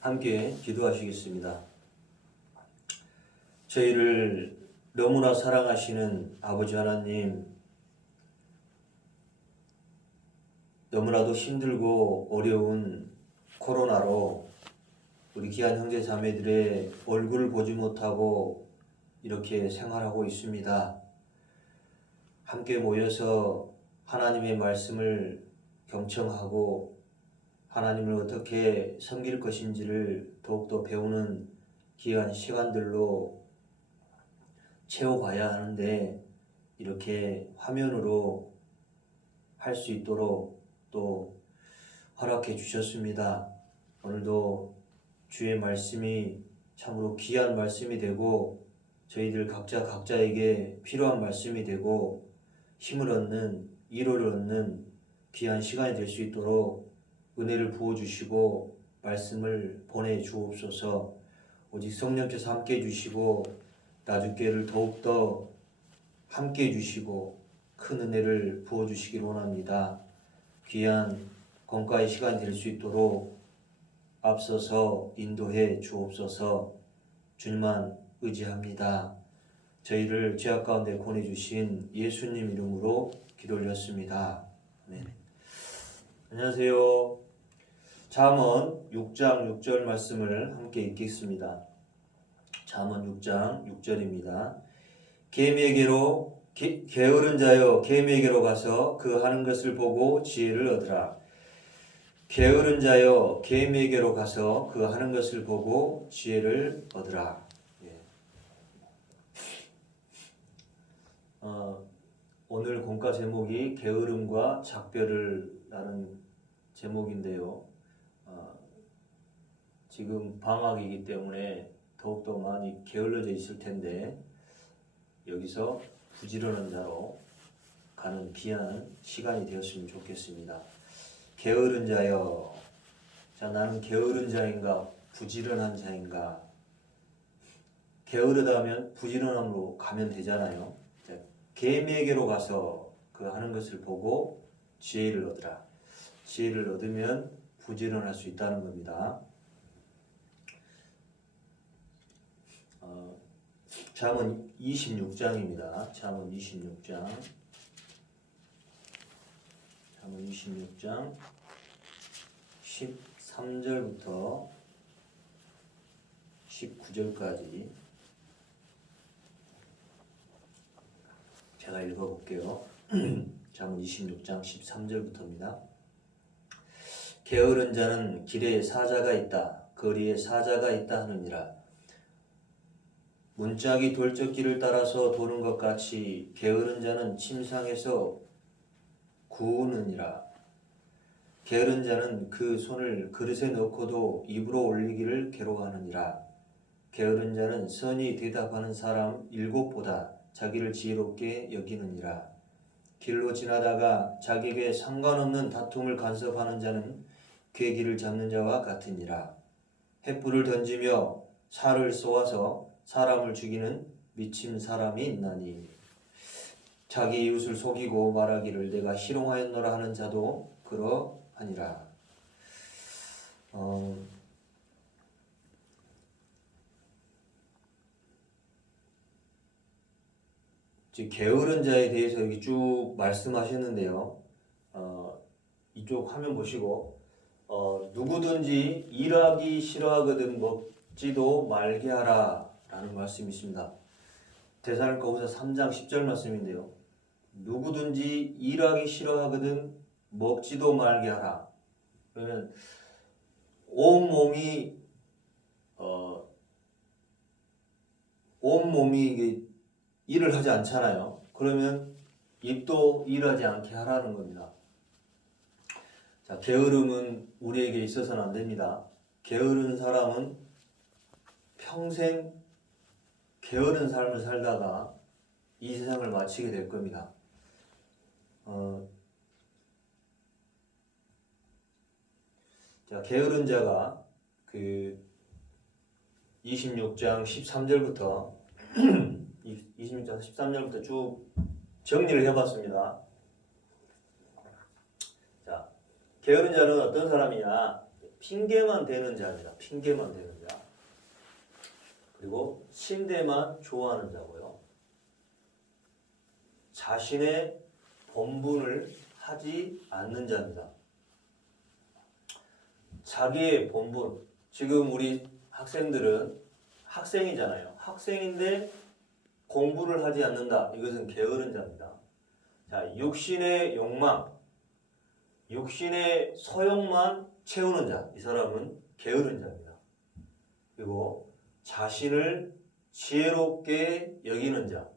함께 기도하시겠습니다. 저희를 너무나 사랑하시는 아버지 하나님, 너무나도 힘들고 어려운 코로나로 우리 귀한 형제 자매들의 얼굴을 보지 못하고 이렇게 생활하고 있습니다. 함께 모여서 하나님의 말씀을 경청하고 하나님을 어떻게 섬길 것인지를 더욱더 배우는 귀한 시간들로 채워가야 하는데, 이렇게 화면으로 할 수 있도록 또 허락해 주셨습니다. 오늘도 주의 말씀이 참으로 귀한 말씀이 되고 저희들 각자에게 필요한 말씀이 되고 힘을 얻는, 위로를 얻는 귀한 시간이 될 수 있도록 은혜를 부어주시고 말씀을 보내주옵소서. 오직 성령께서 함께 해주시고 나주교회를 더욱더 함께 해주시고 큰 은혜를 부어주시기를 원합니다. 귀한 권가의 시간이 될 수 있도록 앞서서 인도해 주옵소서. 주님만 의지합니다. 저희를 죄악 가운데 보내주신 예수님 이름으로 기도 올렸습니다. 아멘. 안녕하세요. 잠언 6장 6절 말씀을 함께 읽겠습니다. 잠언 6장 6절입니다. 게으른 자여 계미에게로 가서 그 하는 것을 보고 지혜를 얻으라. 게으른 자여 계미에게로 가서 그 하는 것을 보고 지혜를 얻으라. 오늘 공과 제목이 게으름과 작별을 라는 제목인데요. 지금 방학이기 때문에 더욱더 많이 게을러져 있을 텐데, 여기서 부지런한 자로 가는 귀한 시간이 되었으면 좋겠습니다. 게으른 자여. 자, 나는 게으른 자인가 부지런한 자인가? 게으르다면 부지런함으로 가면 되잖아요. 자, 계미에게로 가서 그 하는 것을 보고 지혜를 얻으라. 지혜를 얻으면 부지런할 수 있다는 겁니다. 잠언 26장입니다. 잠언 26장 13절부터 19절까지 제가 읽어볼게요. 잠언 26장 13절부터입니다. 게으른 자는 길에 사자가 있다, 거리에 사자가 있다 하느니라. 문짝이 돌적길을 따라서 도는 것 같이 게으른 자는 침상에서 구우느니라. 게으른 자는 그 손을 그릇에 넣고도 입으로 올리기를 괴로워하느니라. 게으른 자는 선히 대답하는 사람 7보다 자기를 지혜롭게 여기느니라. 길로 지나다가 자기에게 상관없는 다툼을 간섭하는 자는 괴기를 잡는 자와 같으니라. 횃불을 던지며 살을 쏘아서 사람을 죽이는 미친 사람이 있나니, 자기 이웃을 속이고 말하기를 내가 희롱하였노라 하는 자도 그러하니라. 게으른 자에 대해서 여기 쭉 말씀하셨는데요. 이쪽 화면 보시고, 누구든지 일하기 싫어하거든 먹지도 말게 하라 라는 말씀이 있습니다. 데살로니가후서 3장 10절 말씀인데요. 누구든지 일하기 싫어하거든 먹지도 말게 하라. 그러면 온몸이 이게 일을 하지 않잖아요. 그러면 입도 일하지 않게 하라는 겁니다. 자, 게으름은 우리에게 있어서는 안 됩니다. 게으른 사람은 평생 게으른 삶을 살다가 이 세상을 마치게 될 겁니다. 자, 게으른 자가 그 26장 13절부터 26장 13절부터 쭉 정리를 해봤습니다. 자, 게으른 자는 어떤 사람이냐? 핑계만 대는 자입니다. 핑계만 대는 자. 그리고 침대만 좋아하는 자고요. 자신의 본분을 하지 않는 자입니다. 자기의 본분. 지금 우리 학생들은 학생이잖아요. 학생인데 공부를 하지 않는다. 이것은 게으른 자입니다. 자, 육신의 욕망, 육신의 소욕만 채우는 자. 이 사람은 게으른 자입니다. 그리고 자신을 지혜롭게 여기는 자.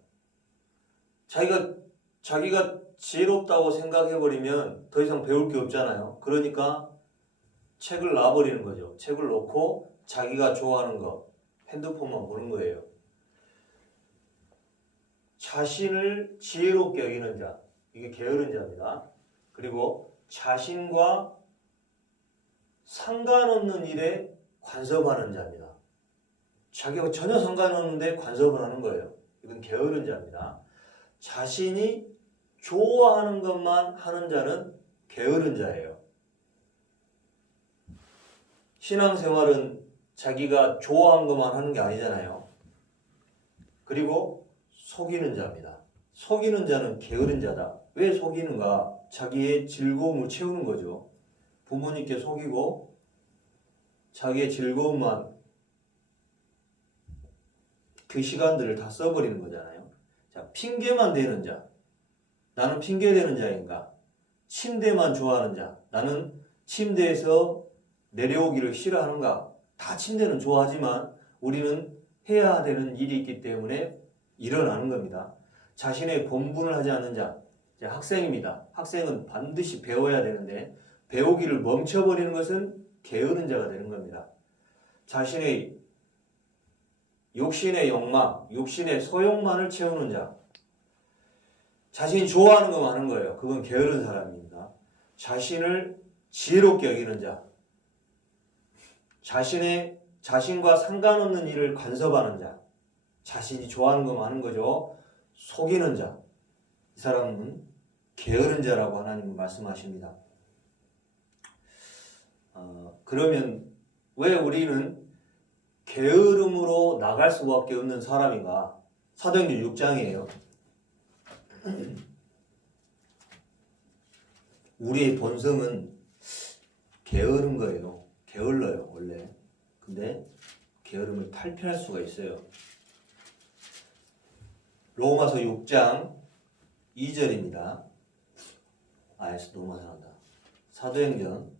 자기가 지혜롭다고 생각해버리면 더 이상 배울 게 없잖아요. 그러니까 책을 놔버리는 거죠. 책을 놓고 자기가 좋아하는 거, 핸드폰만 보는 거예요. 자신을 지혜롭게 여기는 자, 이게 게으른 자입니다. 그리고 자신과 상관없는 일에 간섭하는 자입니다. 자기가 전혀 상관없는데 간섭을 하는 거예요. 이건 게으른 자입니다. 자신이 좋아하는 것만 하는 자는 게으른 자예요. 신앙생활은 자기가 좋아하는 것만 하는 게 아니잖아요. 그리고 속이는 자입니다. 속이는 자는 게으른 자다. 왜 속이는가? 자기의 즐거움을 채우는 거죠. 부모님께 속이고 자기의 즐거움만 그 시간들을 다 써버리는 거잖아요. 자, 핑계만 대는 자. 나는 핑계대는 자인가? 침대만 좋아하는 자. 나는 침대에서 내려오기를 싫어하는가? 다 침대는 좋아하지만 우리는 해야 되는 일이 있기 때문에 일어나는 겁니다. 자신의 본분을 하지 않는 자. 학생입니다. 학생은 반드시 배워야 되는데 배우기를 멈춰버리는 것은 게으른 자가 되는 겁니다. 자신의 욕심의 욕망, 욕심의 소욕만을 채우는 자. 자신이 좋아하는 것만 하는 거예요. 그건 게으른 사람입니다. 자신을 지혜롭게 여기는 자. 자신과 상관없는 일을 간섭하는 자. 자신이 좋아하는 것만 하는 거죠. 속이는 자. 이 사람은 게으른 자라고 하나님은 말씀하십니다. 그러면 왜 우리는 게으름으로 나갈 수밖에 없는 사람인가? 사도행전 6장이에요. 우리의 본성은 게으른 거예요. 게을러요, 원래. 근데 게으름을 탈피할 수가 있어요. 로마서 6장 2절입니다. 너무 잘한다. 사도행전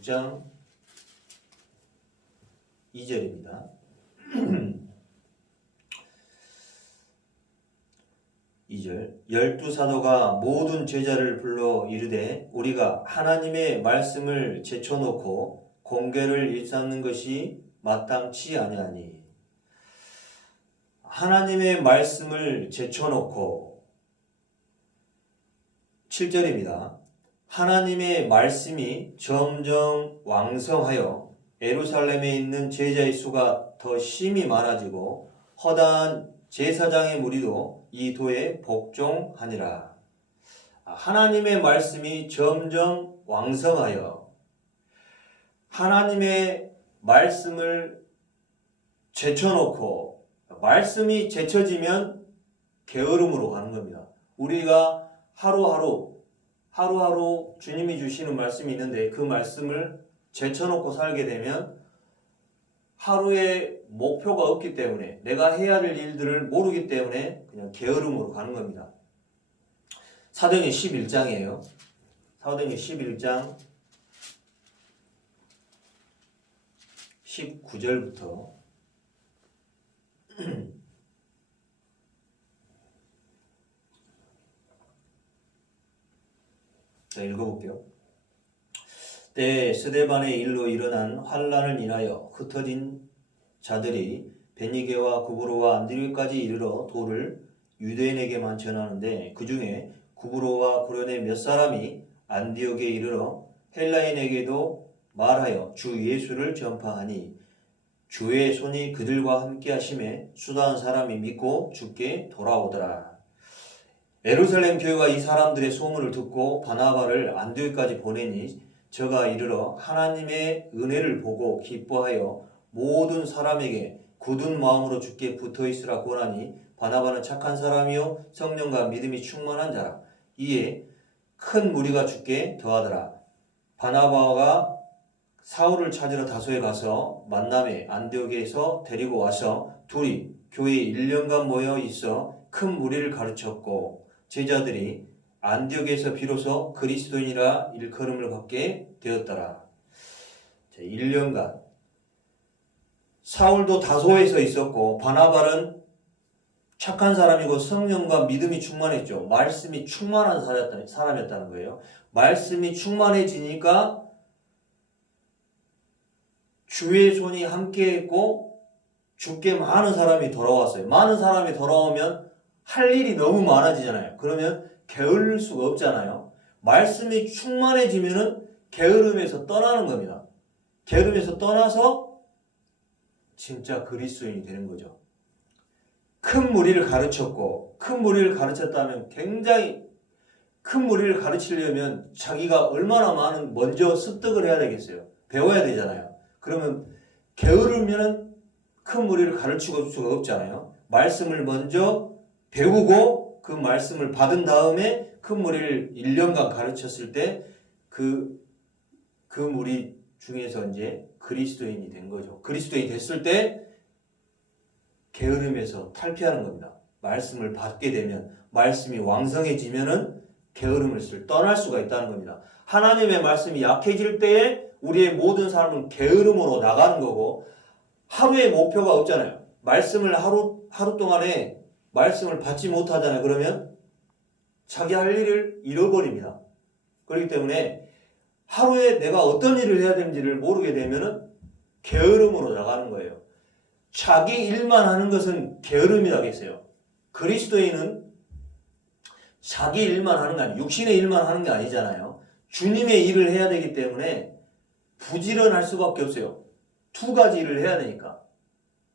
6장 2절입니다. 2절 열두 사도가 모든 제자를 불러 이르되 우리가 하나님의 말씀을 제쳐놓고 공개를 일삼는 것이 마땅치 아니하니. 하나님의 말씀을 제쳐놓고 7절입니다. 하나님의 말씀이 점점 왕성하여 예루살렘에 있는 제자의 수가 더 심히 많아지고 허다한 제사장의 무리도 이 도에 복종하니라. 하나님의 말씀이 점점 왕성하여 하나님의 말씀을 제쳐놓고 말씀이 제쳐지면 게으름으로 가는 겁니다. 우리가 하루하루 주님이 주시는 말씀이 있는데 그 말씀을 제쳐놓고 살게 되면 하루에 목표가 없기 때문에 내가 해야 할 일들을 모르기 때문에 그냥 게으름으로 가는 겁니다. 사도행전 11장이에요. 사도행전 11장 19절부터 자, 읽어볼게요. 때에 스데반의 일로 일어난 환란을 인하여 흩어진 자들이 베니게와 구브로와 안드레까지 이르러 도를 유대인에게만 전하는데 그 중에 구브로와 구련의 몇 사람이 안디옥에 이르러 헬라인에게도 말하여 주 예수를 전파하니 주의 손이 그들과 함께 하심에 수다한 사람이 믿고 주께 돌아오더라. 예루살렘 교회가 이 사람들의 소문을 듣고 바나바를 안디옥까지 보내니 저가 이르러 하나님의 은혜를 보고 기뻐하여 모든 사람에게 굳은 마음으로 주께 붙어있으라 권하니 바나바는 착한 사람이요 성령과 믿음이 충만한 자라. 이에 큰 무리가 주께 더하더라. 바나바가 사울을 찾으러 다소에 가서 만남에 안디옥에서 데리고 와서 둘이 교회에 1년간 모여 있어 큰 무리를 가르쳤고 제자들이 안디옥에서 비로소 그리스도인이라 일컬음을 받게 되었더라. 1년간 사울도 다소에서 있었고 바나바는 착한 사람이고 성령과 믿음이 충만했죠. 말씀이 충만한 사람이었다는 거예요. 말씀이 충만해지니까 주의 손이 함께했고 주께 많은 사람이 돌아왔어요. 많은 사람이 돌아오면 할 일이 너무 많아지잖아요. 그러면 게을릴 수가 없잖아요. 말씀이 충만해지면은 게으름에서 떠나는 겁니다. 게으름에서 떠나서 진짜 그리스도인이 되는 거죠. 큰 무리를 가르쳤고, 큰 무리를 가르쳤다면 굉장히 큰 무리를 가르치려면 자기가 얼마나 많은 먼저 습득을 해야 되겠어요. 배워야 되잖아요. 그러면 게으르면 큰 무리를 가르칠 수가 없잖아요. 말씀을 먼저 배우고 그 말씀을 받은 다음에 큰 무리를 1년간 가르쳤을 때 그 무리 중에서 이제 그리스도인이 된 거죠. 그리스도인이 됐을 때 게으름에서 탈피하는 겁니다. 말씀을 받게 되면, 말씀이 왕성해지면은 게으름을 떠날 수가 있다는 겁니다. 하나님의 말씀이 약해질 때에 우리의 모든 삶은 게으름으로 나가는 거고, 하루의 목표가 없잖아요. 말씀을 하루 동안에 말씀을 받지 못하잖아요. 그러면 자기 할 일을 잃어버립니다. 그렇기 때문에 하루에 내가 어떤 일을 해야 되는지를 모르게 되면은 게으름으로 나가는 거예요. 자기 일만 하는 것은 게으름이라겠어요. 그리스도인은 자기 일만 하는 게 아니에요. 육신의 일만 하는 게 아니잖아요. 주님의 일을 해야 되기 때문에 부지런할 수밖에 없어요. 두 가지 일을 해야 되니까.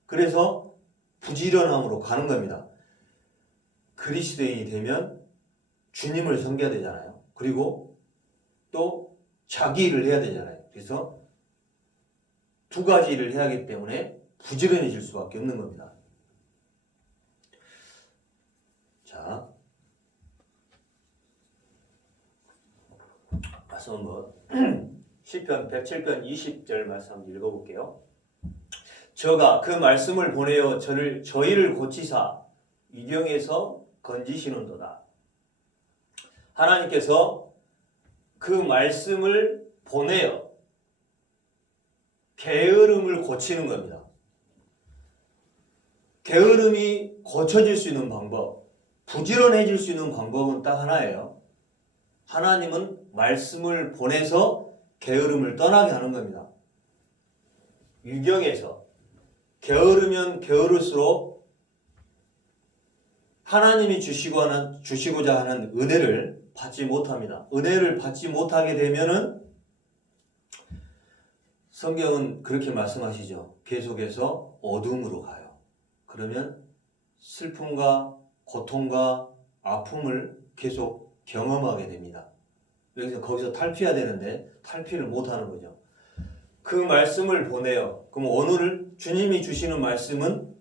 그래서 부지런함으로 가는 겁니다. 그리스도인이 되면 주님을 섬겨야 되잖아요. 그리고 또 자기 일을 해야 되잖아요. 그래서 두 가지 일을 해야 하기 때문에 부지런해질 수밖에 없는 겁니다. 자, 말씀 한번 시편 107편 20절 말씀 한번 읽어볼게요. 저가 그 말씀을 보내어 저희를 고치사 위경에서 건지시는도다. 하나님께서 그 말씀을 보내어 게으름을 고치는 겁니다. 게으름이 고쳐질 수 있는 방법, 부지런해질 수 있는 방법은 딱 하나예요. 하나님은 말씀을 보내서 게으름을 떠나게 하는 겁니다. 위경에서 게으르면 게으를수록 하나님이 주시고자 하는 은혜를 받지 못합니다. 은혜를 받지 못하게 되면은 성경은 그렇게 말씀하시죠. 계속해서 어둠으로 가요. 그러면 슬픔과 고통과 아픔을 계속 경험하게 됩니다. 거기서 탈피해야 되는데 탈피를 못하는 거죠. 그 말씀을 보내요. 그럼 오늘 주님이 주시는 말씀은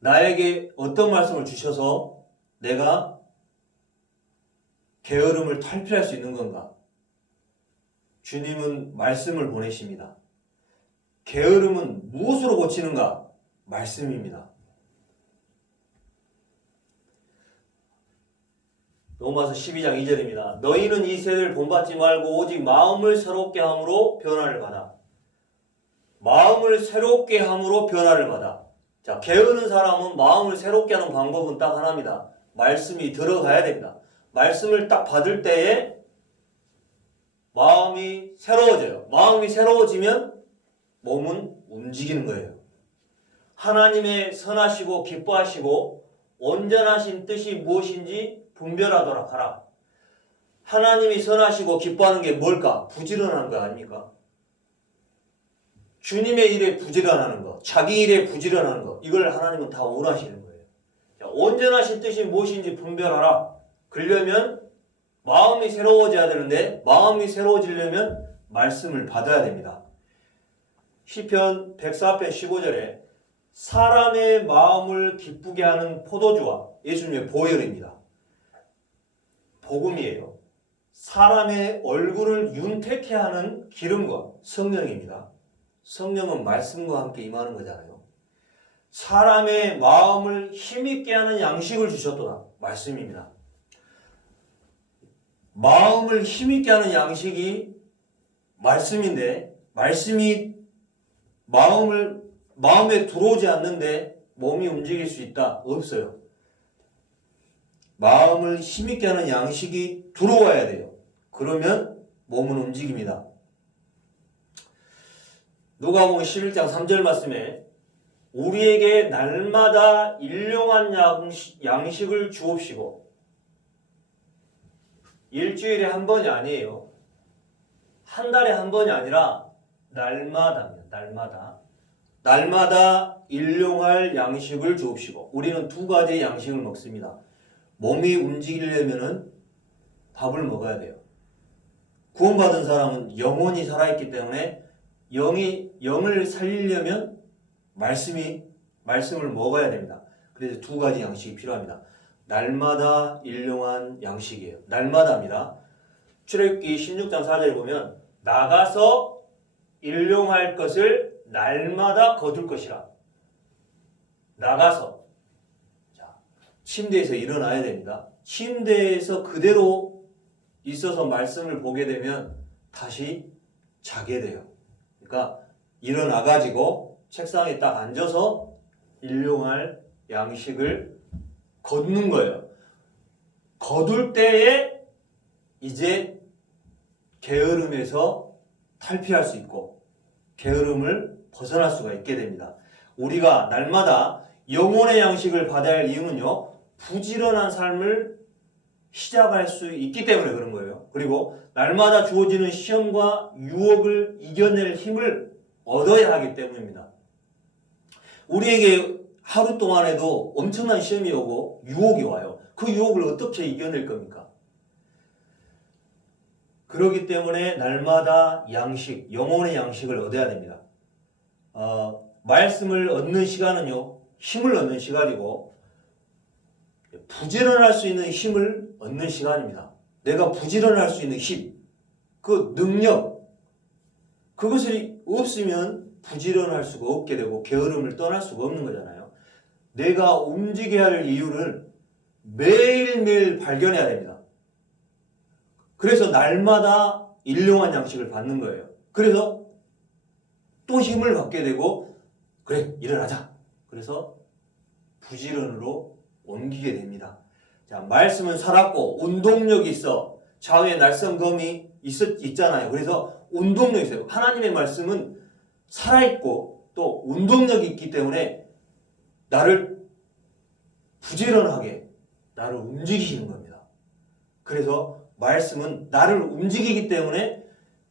나에게 어떤 말씀을 주셔서 내가 게으름을 탈피할 수 있는 건가? 주님은 말씀을 보내십니다. 게으름은 무엇으로 고치는가? 말씀입니다. 로마서 12장 2절입니다. 너희는 이 세대를 본받지 말고 오직 마음을 새롭게 함으로 변화를 받아. 마음을 새롭게 함으로 변화를 받아. 자, 게으른 사람은 마음을 새롭게 하는 방법은 딱 하나입니다. 말씀이 들어가야 됩니다. 말씀을 딱 받을 때에 마음이 새로워져요. 마음이 새로워지면 몸은 움직이는 거예요. 하나님의 선하시고 기뻐하시고 온전하신 뜻이 무엇인지 분별하도록 하라. 하나님이 선하시고 기뻐하는 게 뭘까? 부지런한 거 아닙니까? 주님의 일에 부지런하는 거, 자기 일에 부지런하는 거, 이걸 하나님은 다 원하시는 거예요. 자, 온전하신 뜻이 무엇인지 분별하라. 그러려면 마음이 새로워져야 되는데 마음이 새로워지려면 말씀을 받아야 됩니다. 시편 104편 15절에 사람의 마음을 기쁘게 하는 포도주와 예수님의 보혈입니다. 복음이에요. 사람의 얼굴을 윤택해 하는 기름과 성령입니다. 성령은 말씀과 함께 임하는 거잖아요. 사람의 마음을 힘있게 하는 양식을 주셨도다. 말씀입니다. 마음을 힘있게 하는 양식이 말씀인데 말씀이 마음에 들어오지 않는데 몸이 움직일 수 있다? 없어요. 마음을 힘있게 하는 양식이 들어와야 돼요. 그러면 몸은 움직입니다. 누가복음 11장 3절 말씀에 우리에게 날마다 일용한 양식을 주옵시고 일주일에 한 번이 아니에요. 한 달에 한 번이 아니라 날마다입니다. 날마다 일용할 양식을 주옵시고 우리는 두 가지의 양식을 먹습니다. 몸이 움직이려면 밥을 먹어야 돼요. 구원받은 사람은 영혼이 살아있기 때문에 영을 살리려면 말씀을 먹어야 됩니다. 그래서 두 가지 양식이 필요합니다. 날마다 일용한 양식이에요. 날마다입니다. 출애굽기 16장 4절에 보면 나가서 일용할 것을 날마다 거둘 것이라. 나가서 침대에서 일어나야 됩니다. 침대에서 그대로 있어서 말씀을 보게 되면 다시 자게 돼요. 그러니까 일어나가지고 책상에 딱 앉아서 일용할 양식을 걷는 거예요. 거둘 때에 이제 게으름에서 탈피할 수 있고 게으름을 벗어날 수가 있게 됩니다. 우리가 날마다 영혼의 양식을 받아야 할 이유는요. 부지런한 삶을 시작할 수 있기 때문에 그런 거예요. 그리고 날마다 주어지는 시험과 유혹을 이겨낼 힘을 얻어야 하기 때문입니다. 우리에게 하루 동안에도 엄청난 시험이 오고 유혹이 와요. 그 유혹을 어떻게 이겨낼 겁니까? 그렇기 때문에 날마다 양식, 영혼의 양식을 얻어야 됩니다. 말씀을 얻는 시간은요. 힘을 얻는 시간이고 부지런할 수 있는 힘을 얻는 시간입니다. 내가 부지런할 수 있는 힘, 그 능력, 그것이 없으면 부지런할 수가 없게 되고 게으름을 떠날 수가 없는 거잖아요. 내가 움직여야 할 이유를 매일매일 발견해야 됩니다. 그래서 날마다 일용한 양식을 받는 거예요. 그래서 또 힘을 받게 되고 그래 일어나자. 그래서 부지런으로 옮기게 됩니다. 자, 말씀은 살았고 운동력이 있어. 좌우에 날성검이 있잖아요. 그래서 운동력이 있어요. 하나님의 말씀은 살아있고 또 운동력이 있기 때문에 나를 부지런하게 나를 움직이시는 겁니다. 그래서 말씀은 나를 움직이기 때문에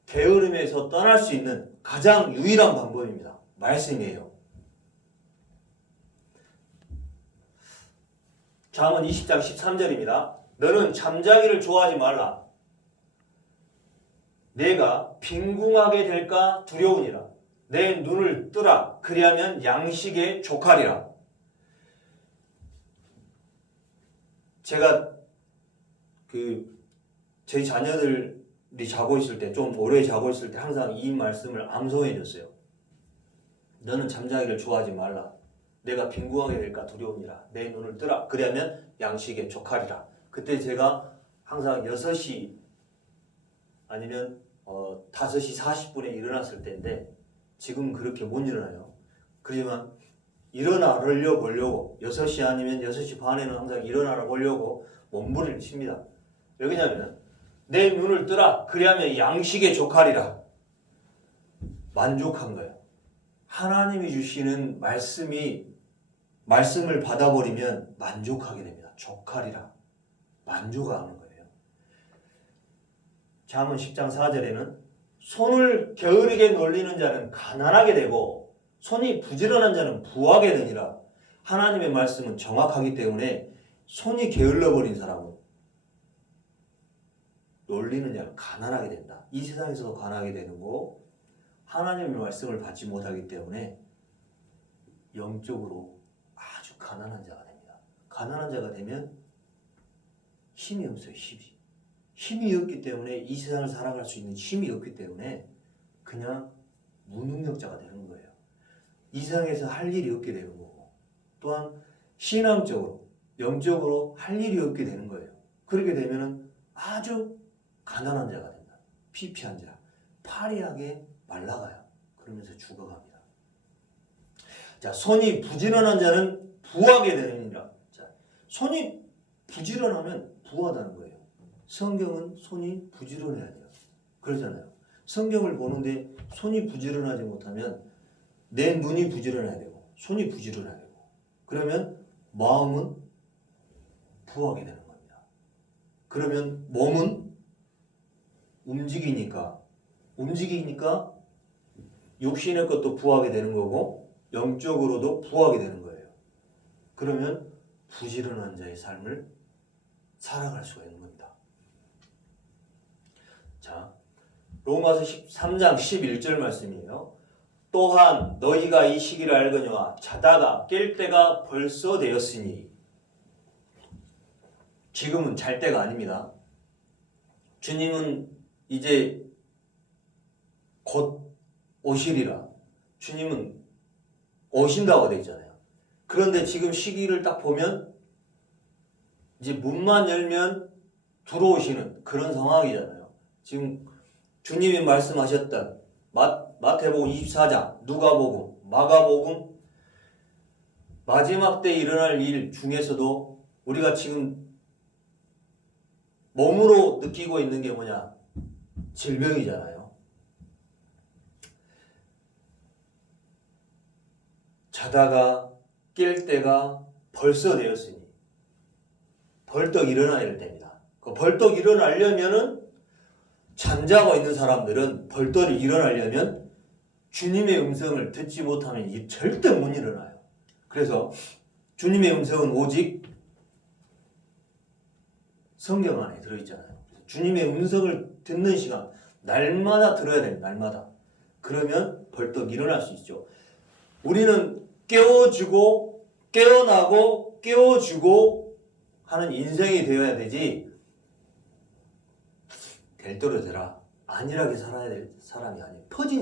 게으름에서 떠날 수 있는 가장 유일한 방법입니다. 말씀이에요. 잠언 20장 13절입니다. 너는 잠자기를 좋아하지 말라. 내가 빈궁하게 될까 두려우니라. 내 눈을 뜨라. 그리하면 양식에 족하리라. 제가 저희 자녀들이 자고 있을 때, 좀 오래 자고 있을 때 항상 이 말씀을 암송해 줬어요. 너는 잠자기를 좋아하지 말라. 내가 빈궁하게 될까 두려우니라. 내 눈을 뜨라. 그러면 양식에 족하리라. 그때 제가 항상 6시 아니면 5시 40분에 일어났을 때인데 지금 그렇게 못 일어나요. 그렇지만 일어나려 보려고 6시 아니면 6시 반에는 항상 일어나려 보려고 몸부림을 칩니다. 왜냐하면 내 눈을 뜨라. 그리하면 양식에 족하리라. 만족한 거예요. 하나님이 주시는 말씀을 받아버리면 만족하게 됩니다. 족하리라. 만족하는 거예요. 잠언 10장 4절에는 손을 게으르게 놀리는 자는 가난하게 되고 손이 부지런한 자는 부하게 되니라. 하나님의 말씀은 정확하기 때문에 손이 게을러버린 사람은 놀리는 자는 가난하게 된다. 이 세상에서도 가난하게 되는 거고 하나님의 말씀을 받지 못하기 때문에 영적으로 아주 가난한 자가 됩니다. 가난한 자가 되면 힘이 없어요. 힘이 없기 때문에 이 세상을 살아갈 수 있는 힘이 없기 때문에 그냥 무능력자가 되는 거예요. 이 세상에서 할 일이 없게 되는 거고 또한 신앙적으로 영적으로 할 일이 없게 되는 거예요. 그렇게 되면 아주 가난한 자가 된다. 피폐한 자, 파리하게 말라가요. 그러면서 죽어갑니다. 자, 손이 부지런한 자는 부하게 되느니라. 자, 손이 부지런하면 부하다는 거예요. 성경은 손이 부지런해야 돼요. 그러잖아요. 성경을 보는데 손이 부지런하지 못하면 내 눈이 부지런해야 되고 손이 부지런해야 되고 그러면 마음은 부하게 되는 겁니다. 그러면 몸은 움직이니까 육신의 것도 부하게 되는 거고 영적으로도 부하게 되는 거예요. 그러면 부지런한 자의 삶을 살아갈 수가 있는 겁니다. 자, 로마서 13장 11절 말씀이에요. 또한 너희가 이 시기를 알거니와 자다가 깰 때가 벌써 되었으니 지금은 잘 때가 아닙니다. 주님은 이제 곧 오시리라. 주님은 오신다고 되어 있잖아요. 그런데 지금 시기를 딱 보면 이제 문만 열면 들어오시는 그런 상황이잖아요. 지금 주님이 말씀하셨던 마태복음 24장, 누가복음, 마가복음 마지막 때 일어날 일 중에서도 우리가 지금 몸으로 느끼고 있는 게 뭐냐? 질병이잖아요. 자다가 깰 때가 벌써 되었으니 벌떡 일어나야 될 때입니다. 그 벌떡 일어나려면은 잠자고 있는 사람들은 벌떡 일어나려면 주님의 음성을 듣지 못하면 절대 못 일어나요. 그래서 주님의 음성은 오직 성경 안에 들어있잖아요. 주님의 음성을 듣는 시간 날마다 들어야 됩니다. 날마다. 그러면 벌떡 일어날 수 있죠. 우리는 깨워주고 깨어나고 깨워주고 하는 인생이 되어야 되지 될 대로 되라. 안일하게 살아야 될 사람이 아니에요. 퍼진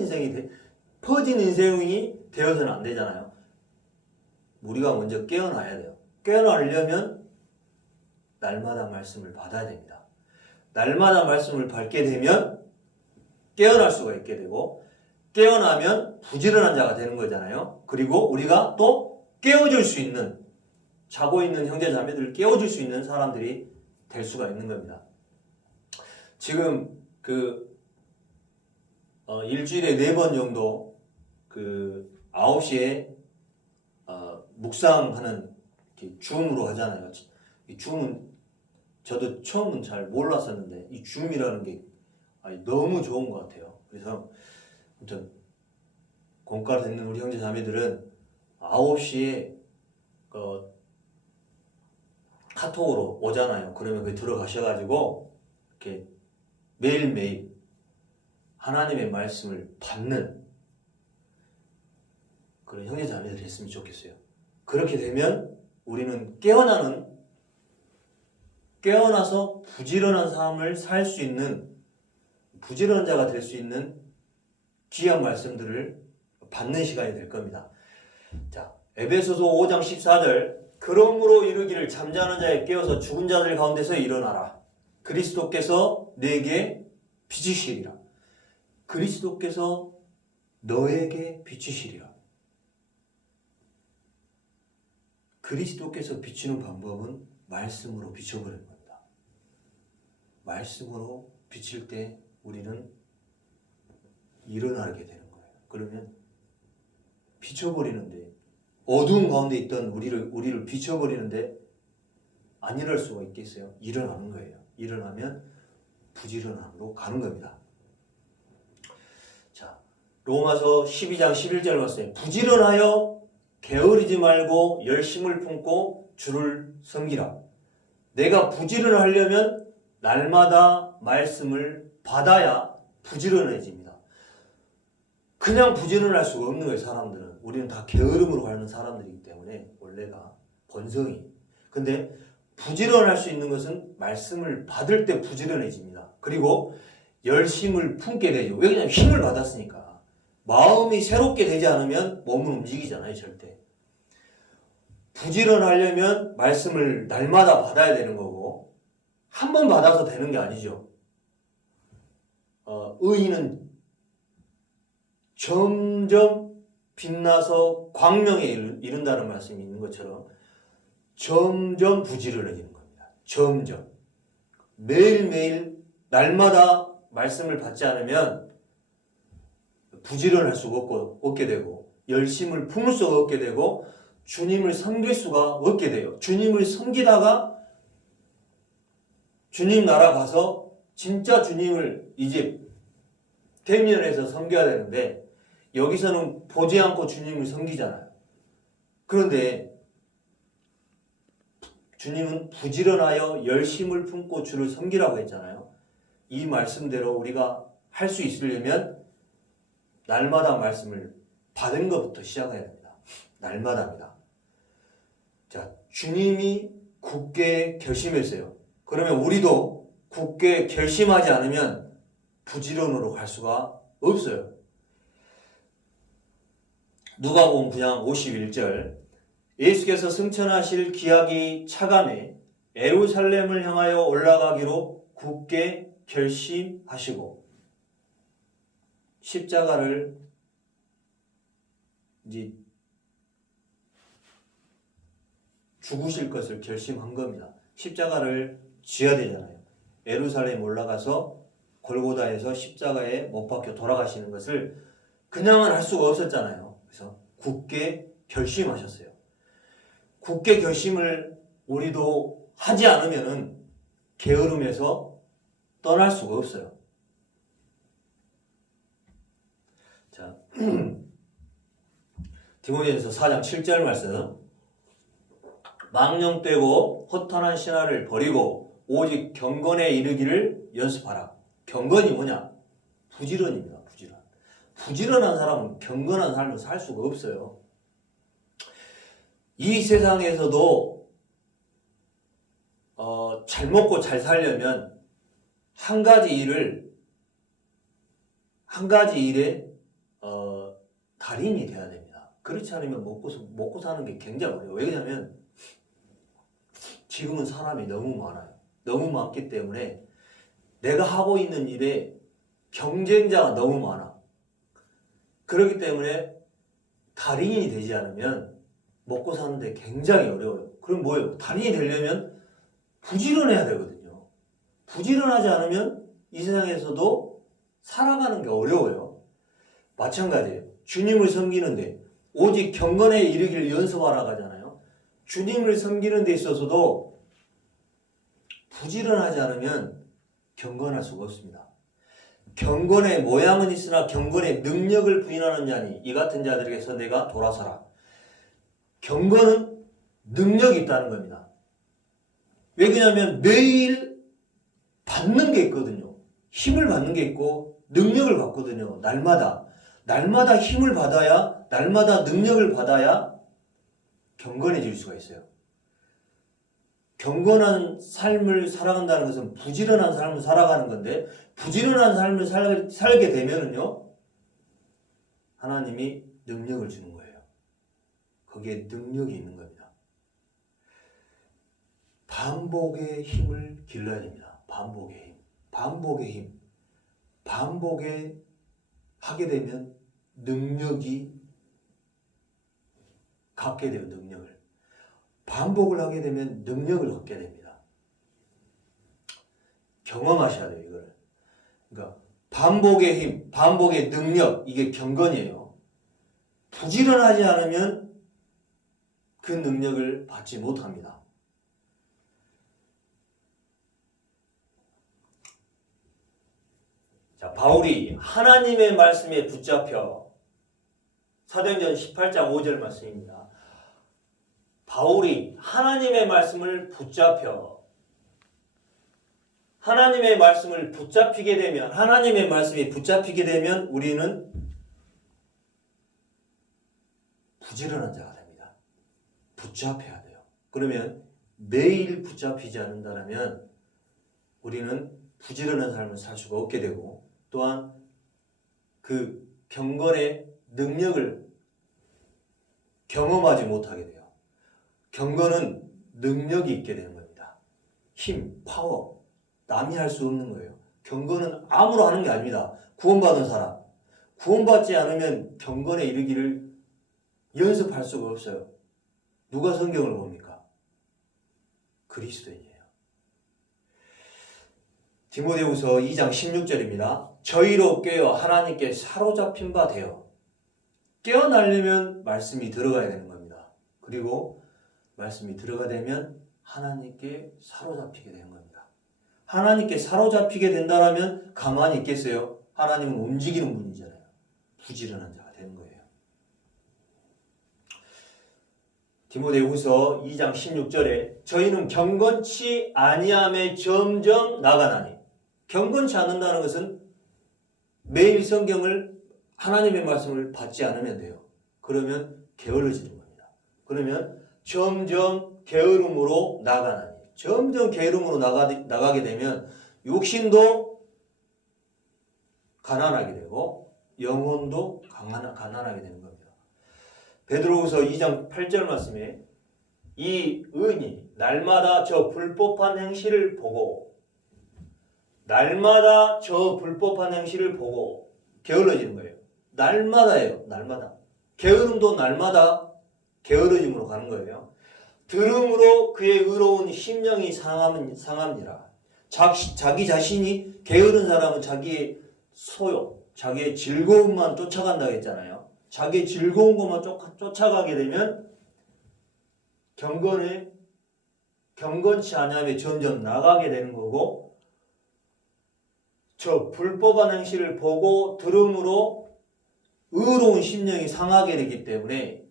인생이 되어서는 안 되잖아요. 우리가 먼저 깨어나야 돼요. 깨어나려면 날마다 말씀을 받아야 됩니다. 날마다 말씀을 받게 되면 깨어날 수가 있게 되고 깨어나면 부지런한 자가 되는 거잖아요. 그리고 우리가 또 깨워줄 수 있는 자고 있는 형제 자매들을 깨워줄 수 있는 사람들이 될 수가 있는 겁니다. 지금 일주일에 4번 정도 9시에 묵상하는 줌으로 하잖아요. 이 줌은 저도 처음은 잘 몰랐었는데 이 줌이라는 게 너무 좋은 것 같아요. 그래서 아무튼 공과 듣는 우리 형제 자매들은 9시에 카톡으로 오잖아요. 그러면 그 들어가셔가지고 이렇게 매일매일 하나님의 말씀을 받는 그런 형제 자매들이 했으면 좋겠어요. 그렇게 되면 우리는 깨어나서 부지런한 삶을 살 수 있는 부지런한 자가 될 수 있는 귀한 말씀들을 받는 시간이 될 겁니다. 자, 에베소서 5장 14절 그러므로 이르기를 잠자는 자에 깨어서 죽은 자들 가운데서 일어나라. 그리스도께서 내게 비추시리라. 그리스도께서 너에게 비추시리라. 그리스도께서 비추는 방법은 말씀으로 비춰버리는 겁니다. 말씀으로 비칠 때 우리는 일어나게 되는 거예요. 그러면 비춰버리는데 어두운 가운데 있던 우리를 비춰버리는데 안 일어날 수가 있겠어요? 일어나는 거예요. 일어나면 부지런함으로 가는 겁니다. 로마서 12장 11절 봤어요. 부지런하여 게으르지 말고 열심을 품고 주를 섬기라. 내가 부지런하려면 날마다 말씀을 받아야 부지런해집니다. 그냥 부지런할 수가 없는 거예요, 사람들은. 우리는 다 게으름으로 가는 사람들이기 때문에, 원래가, 본성이. 근데 부지런할 수 있는 것은 말씀을 받을 때 부지런해집니다. 그리고 열심을 품게 되죠. 왜냐하면 힘을 받았으니까. 마음이 새롭게 되지 않으면 몸은 움직이잖아요, 절대. 부지런하려면 말씀을 날마다 받아야 되는 거고, 한 번 받아서 되는 게 아니죠. 의인은 점점 빛나서 광명에 이른다는 말씀이 있는 것처럼 점점 부지런해지는 겁니다. 점점. 매일매일 날마다 말씀을 받지 않으면 부지런할 수가 없게 되고 열심을 품을 수가 없게 되고 주님을 섬길 수가 없게 돼요. 주님을 섬기다가 주님 나라 가서 진짜 주님을 이제 대면해서 섬겨야 되는데 여기서는 보지 않고 주님을 섬기잖아요. 그런데 주님은 부지런하여 열심을 품고 주를 섬기라고 했잖아요. 이 말씀대로 우리가 할 수 있으려면 날마다 말씀을 받은 것부터 시작해야 됩니다. 날마다입니다. 자, 주님이 굳게 결심했어요. 그러면 우리도 굳게 결심하지 않으면 부지런으로 갈 수가 없어요. 누가복음 9장 51절 예수께서 승천하실 기약이 차감해 예루살렘을 향하여 올라가기로 굳게 결심하시고 십자가를 이제 죽으실 것을 결심한 겁니다. 십자가를 쥐어야 되잖아요. 예루살렘 올라가서 골고다에서 십자가에 못 박혀 돌아가시는 것을 그냥은 할 수가 없었잖아요. 그래서 굳게 결심하셨어요. 굳게 결심을 우리도 하지 않으면은 게으름에서 떠날 수가 없어요. 자, 디모데전서 4장 7절 말씀. 망령되고 허탄한 신화를 버리고 오직 경건에 이르기를 연습하라. 경건이 뭐냐? 부지런입니다. 부지런. 부지런한 사람은 경건한 삶을 살 수가 없어요. 이 세상에서도 잘 먹고 잘 살려면 한 가지 일에 달인이 돼야 됩니다. 그렇지 않으면 먹고 사는 게 굉장히 어려워요. 왜냐하면 지금은 사람이 너무 많아요. 너무 많기 때문에 내가 하고 있는 일에 경쟁자가 너무 많아. 그렇기 때문에 달인이 되지 않으면 먹고 사는데 굉장히 어려워요. 그럼 뭐예요? 달인이 되려면 부지런해야 되거든요. 부지런하지 않으면 이 세상에서도 살아가는 게 어려워요. 마찬가지예요. 주님을 섬기는데 오직 경건에 이르기를 연습하라 하잖아요. 주님을 섬기는 데 있어서도 부지런하지 않으면 경건할 수가 없습니다. 경건의 모양은 있으나 경건의 능력을 부인하는 자니 이 같은 자들에게서 내가 돌아서라. 경건은 능력이 있다는 겁니다. 왜 그러냐면 매일 받는 게 있거든요. 힘을 받는 게 있고 능력을 받거든요. 날마다 힘을 받아야, 날마다 능력을 받아야 경건해질 수가 있어요. 경건한 삶을 살아간다는 것은 부지런한 삶을 살아가는 건데 부지런한 삶을 살게 되면은요 하나님이 능력을 주는 거예요. 거기에 능력이 있는 겁니다. 반복의 힘을 길러야 됩니다. 반복의 힘. 반복에 하게 되면 능력이 갖게 돼요. 능력을. 반복을 하게 되면 능력을 갖게 됩니다. 경험하셔야 돼요. 이걸. 그러니까 반복의 힘, 반복의 능력, 이게 경건이에요. 부지런하지 않으면 그 능력을 받지 못합니다. 자, 바울이 하나님의 말씀에 붙잡혀 사도행전 18장 5절 말씀입니다. 바울이 하나님의 말씀을 붙잡혀 하나님의 말씀을 붙잡히게 되면 하나님의 말씀이 붙잡히게 되면 우리는 부지런한 자가 됩니다. 붙잡혀야 돼요. 그러면 매일 붙잡히지 않는다면 우리는 부지런한 삶을 살 수가 없게 되고 또한 그 경건의 능력을 경험하지 못하게 돼요. 경건은 능력이 있게 되는 겁니다. 힘, 파워, 남이 할 수 없는 거예요. 경건은 아무로 하는 게 아닙니다. 구원받은 사람, 구원받지 않으면 경건에 이르기를 연습할 수가 없어요. 누가 성경을 봅니까? 그리스도인이에요. 디모데후서 2장 16절입니다. 저희로 깨어 하나님께 사로잡힌 바 되어 깨어나려면 말씀이 들어가야 되는 겁니다. 그리고 말씀이 들어가되면 하나님께 사로잡히게 되는 겁니다. 하나님께 사로잡히게 된다면 가만히 있겠어요? 하나님은 움직이는 분이잖아요. 부지런한 자가 되는 거예요. 디모데후서 2장 16절에 저희는 경건치 아니함에 점점 나가나니, 경건치 않는다는 것은 매일 성경을 하나님의 말씀을 받지 않으면 돼요. 그러면 게을러지는 겁니다. 그러면 점점 게으름으로 나가나니, 점점 게으름으로 나가게 되면 육신도 가난하게 되고 영혼도 가난하게 되는 겁니다. 베드로후서 2장 8절 말씀에 이 의인이 날마다 저 불법한 행실을 보고 게을러지는 거예요. 날마다예요. 날마다. 게으름도 날마다 게으러짐으로 가는 거예요. 들음으로 그의 의로운 심령이 상합니다. 자기 자신이 게으른 사람은 자기의 소욕, 자기의 즐거움만 쫓아간다고 했잖아요. 자기의 즐거운 것만 쫓아가게 되면 경건치 아니함에 점점 나가게 되는 거고, 저 불법한 행실을 보고 들음으로 의로운 심령이 상하게 되기 때문에,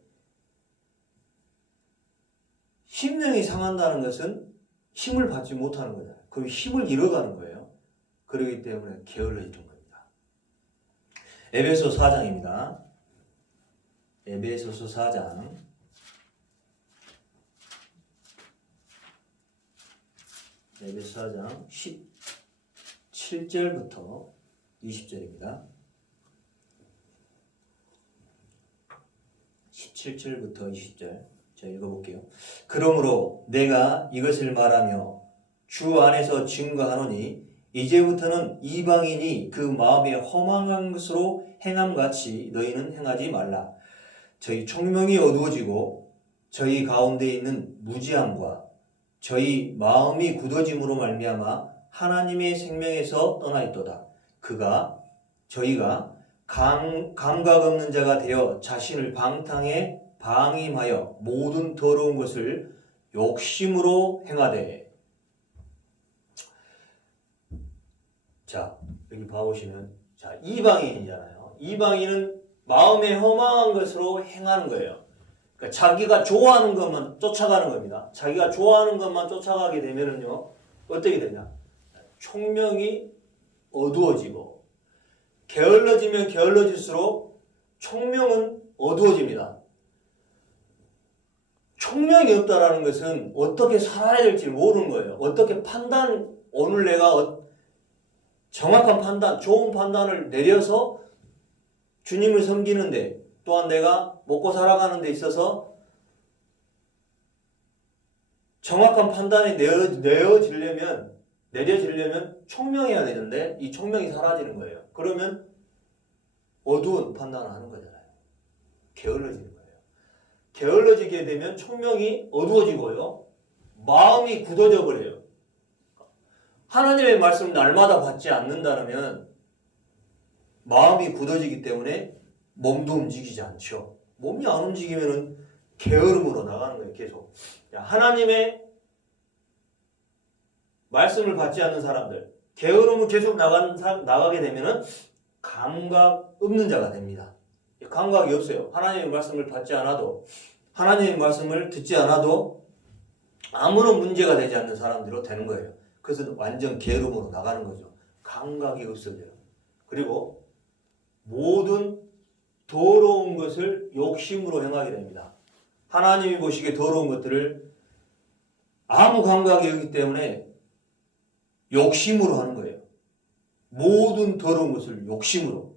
심령이 상한다는 것은 힘을 받지 못하는 거잖아요. 그 힘을 잃어가는 거예요. 그렇기 때문에 게을러지는 겁니다. 에베소 4장입니다. 에베소서 4장 17절부터 20절입니다. 17절부터 20절 제가 읽어볼게요. 그러므로 내가 이것을 말하며 주 안에서 증거하노니 이제부터는 이방인이 그 마음에 허망한 것으로 행함같이 너희는 행하지 말라. 저희 총명이 어두워지고 저희 가운데 있는 무지함과 저희 마음이 굳어짐으로 말미암아 하나님의 생명에서 떠나 있도다. 저희가 감각 없는 자가 되어 자신을 방탕에 방임하여 모든 더러운 것을 욕심으로 행하되. 자, 여기 봐보시면, 자, 이방인이잖아요. 이방인은 마음에 허망한 것으로 행하는 거예요. 그러니까 자기가 좋아하는 것만 쫓아가는 겁니다. 자기가 좋아하는 것만 쫓아가게 되면은요, 어떻게 되냐? 총명이 어두워지고, 게을러지면 게을러질수록 총명은 어두워집니다. 총명이 없다라는 것은 어떻게 살아야 될지 모르는 거예요. 어떻게 오늘 내가 정확한 판단, 좋은 판단을 내려서 주님을 섬기는데, 또한 내가 먹고 살아가는 데 있어서 정확한 판단이 내려지려면 총명해야 되는데 이 총명이 사라지는 거예요. 그러면 어두운 판단을 하는 거잖아요. 게을러지는 거예요. 게을러지게 되면 총명이 어두워지고요. 마음이 굳어져 버려요. 하나님의 말씀을 날마다 받지 않는다면 마음이 굳어지기 때문에 몸도 움직이지 않죠. 몸이 안 움직이면 게으름으로 나가는 거예요. 계속. 하나님의 말씀을 받지 않는 사람들, 게으름을 계속 나가게 되면은 감각 없는 자가 됩니다. 감각이 없어요. 하나님의 말씀을 받지 않아도, 하나님의 말씀을 듣지 않아도 아무런 문제가 되지 않는 사람들로 되는 거예요. 그래서 완전 게으름으로 나가는 거죠. 감각이 없어져요. 그리고 모든 더러운 것을 욕심으로 행하게 됩니다. 하나님이 보시기에 더러운 것들을 아무 감각이 없기 때문에 욕심으로 하는 거예요. 모든 더러운 것을 욕심으로.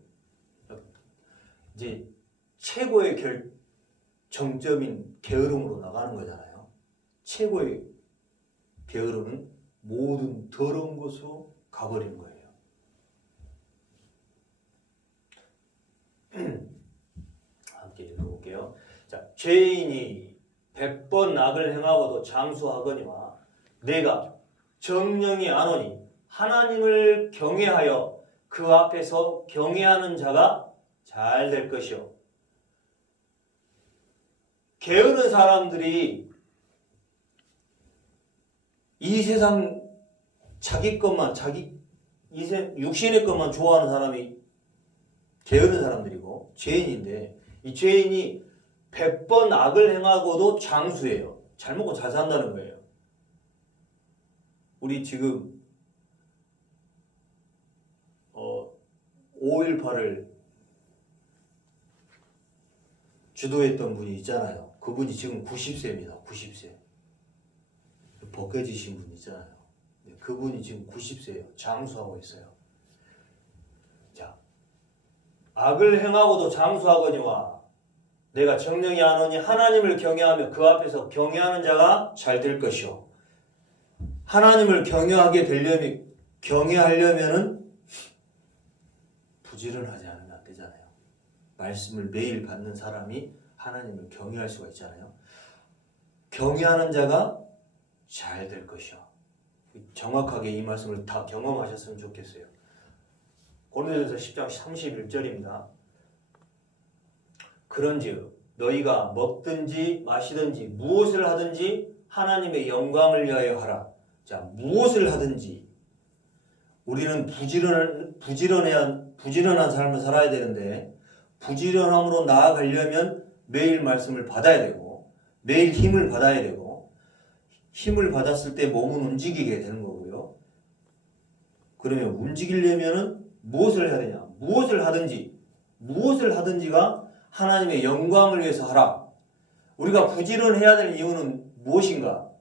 이제 최고의 정점인 게으름으로 나가는 거잖아요. 최고의 게으름은 모든 더러운 것으로 가버리는 거예요. 함께 읽어볼게요. 자, 죄인이 100번 악을 행하고도 장수하거니와 내가 정령이 아노니 하나님을 경외하여 그 앞에서 경외하는 자가 잘 될 것이요. 게으른 사람들이 이 세상 자기 것만, 육신의 것만 좋아하는 사람이 게으른 사람들이고 죄인인데, 이 죄인이 100번 악을 행하고도 장수예요. 잘 먹고 잘 산다는 거예요. 우리 지금 5.18을 주도했던 분이 있잖아요. 그분이 지금 90세입니다. 90세. 벗겨지신 분 있잖아요. 그분이 지금 90세예요. 장수하고 있어요. 자, 악을 행하고도 장수하거니와 내가 정령이 아노니 하나님을 경외하며 그 앞에서 경외하는 자가 잘 될 것이요. 하나님을 경외하려면은 부지런하지 않으면 안 되잖아요. 말씀을 매일 받는 사람이 하나님을 경외할 수가 있잖아요. 경외하는 자가 잘 될 것이요. 정확하게 이 말씀을 다 경험하셨으면 좋겠어요. 고린도전서 10장 31절입니다. 그런즉 너희가 먹든지 마시든지 무엇을 하든지 하나님의 영광을 위하여 하라. 자, 무엇을 하든지 우리는 부지런한 삶을 살아야 되는데, 부지런함으로 나아가려면 매일 말씀을 받아야 되고 매일 힘을 받아야 되고, 힘을 받았을 때 몸은 움직이게 되는 거고요. 그러면 움직이려면 무엇을 해야 되냐? 무엇을 하든지가 하나님의 영광을 위해서 하라. 우리가 부지런해야 될 이유는 무엇인가?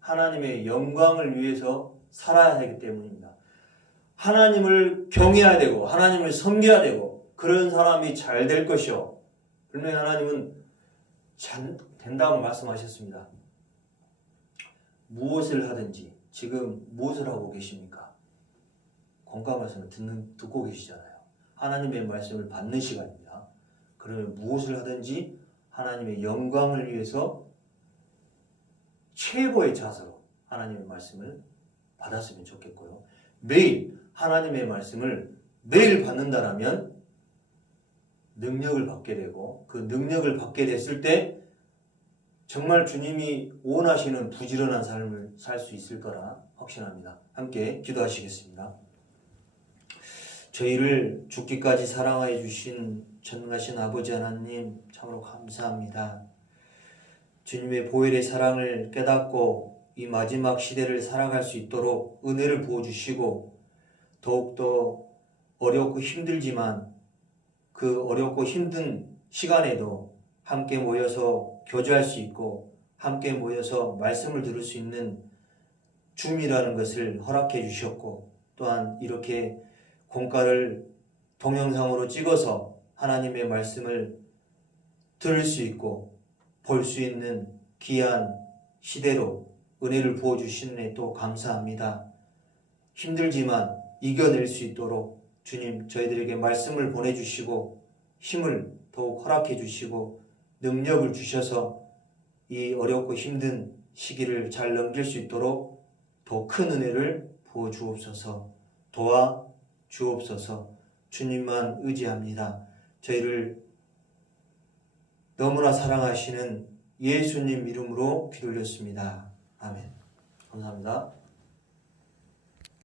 하나님의 영광을 위해서 살아야 하기 때문입니다. 하나님을 경외해야 되고 하나님을 섬겨야 되고 그런 사람이 잘 될 것이요. 분명히 하나님은 잘 된다고 말씀하셨습니다. 무엇을 하든지. 지금 무엇을 하고 계십니까? 공과 말씀을 듣고 계시잖아요. 하나님의 말씀을 받는 시간입니다. 그러면 무엇을 하든지 하나님의 영광을 위해서 최고의 자세로 하나님의 말씀을 받았으면 좋겠고요. 매일 하나님의 말씀을 매일 받는다라면 능력을 받게 되고, 그 능력을 받게 됐을 때 정말 주님이 원하시는 부지런한 삶을 살 수 있을 거라 확신합니다. 함께 기도하시겠습니다. 저희를 죽기까지 사랑하여 주신 전능하신 아버지 하나님, 참으로 감사합니다. 주님의 보혈의 사랑을 깨닫고 이 마지막 시대를 살아갈 수 있도록 은혜를 부어주시고, 더욱더 어렵고 힘들지만 그 어렵고 힘든 시간에도 함께 모여서 교제할 수 있고 함께 모여서 말씀을 들을 수 있는 줌이라는 것을 허락해 주셨고, 또한 이렇게 공과를 동영상으로 찍어서 하나님의 말씀을 들을 수 있고 볼 수 있는 귀한 시대로 은혜를 부어주시는 데 또 감사합니다. 힘들지만 이겨낼 수 있도록 주님 저희들에게 말씀을 보내주시고 힘을 더욱 허락해 주시고 능력을 주셔서 이 어렵고 힘든 시기를 잘 넘길 수 있도록 더 큰 은혜를 부어 주옵소서. 도와 주옵소서. 주님만 의지합니다. 저희를 너무나 사랑하시는 예수님 이름으로 기도 올렸습니다. 아멘. 감사합니다.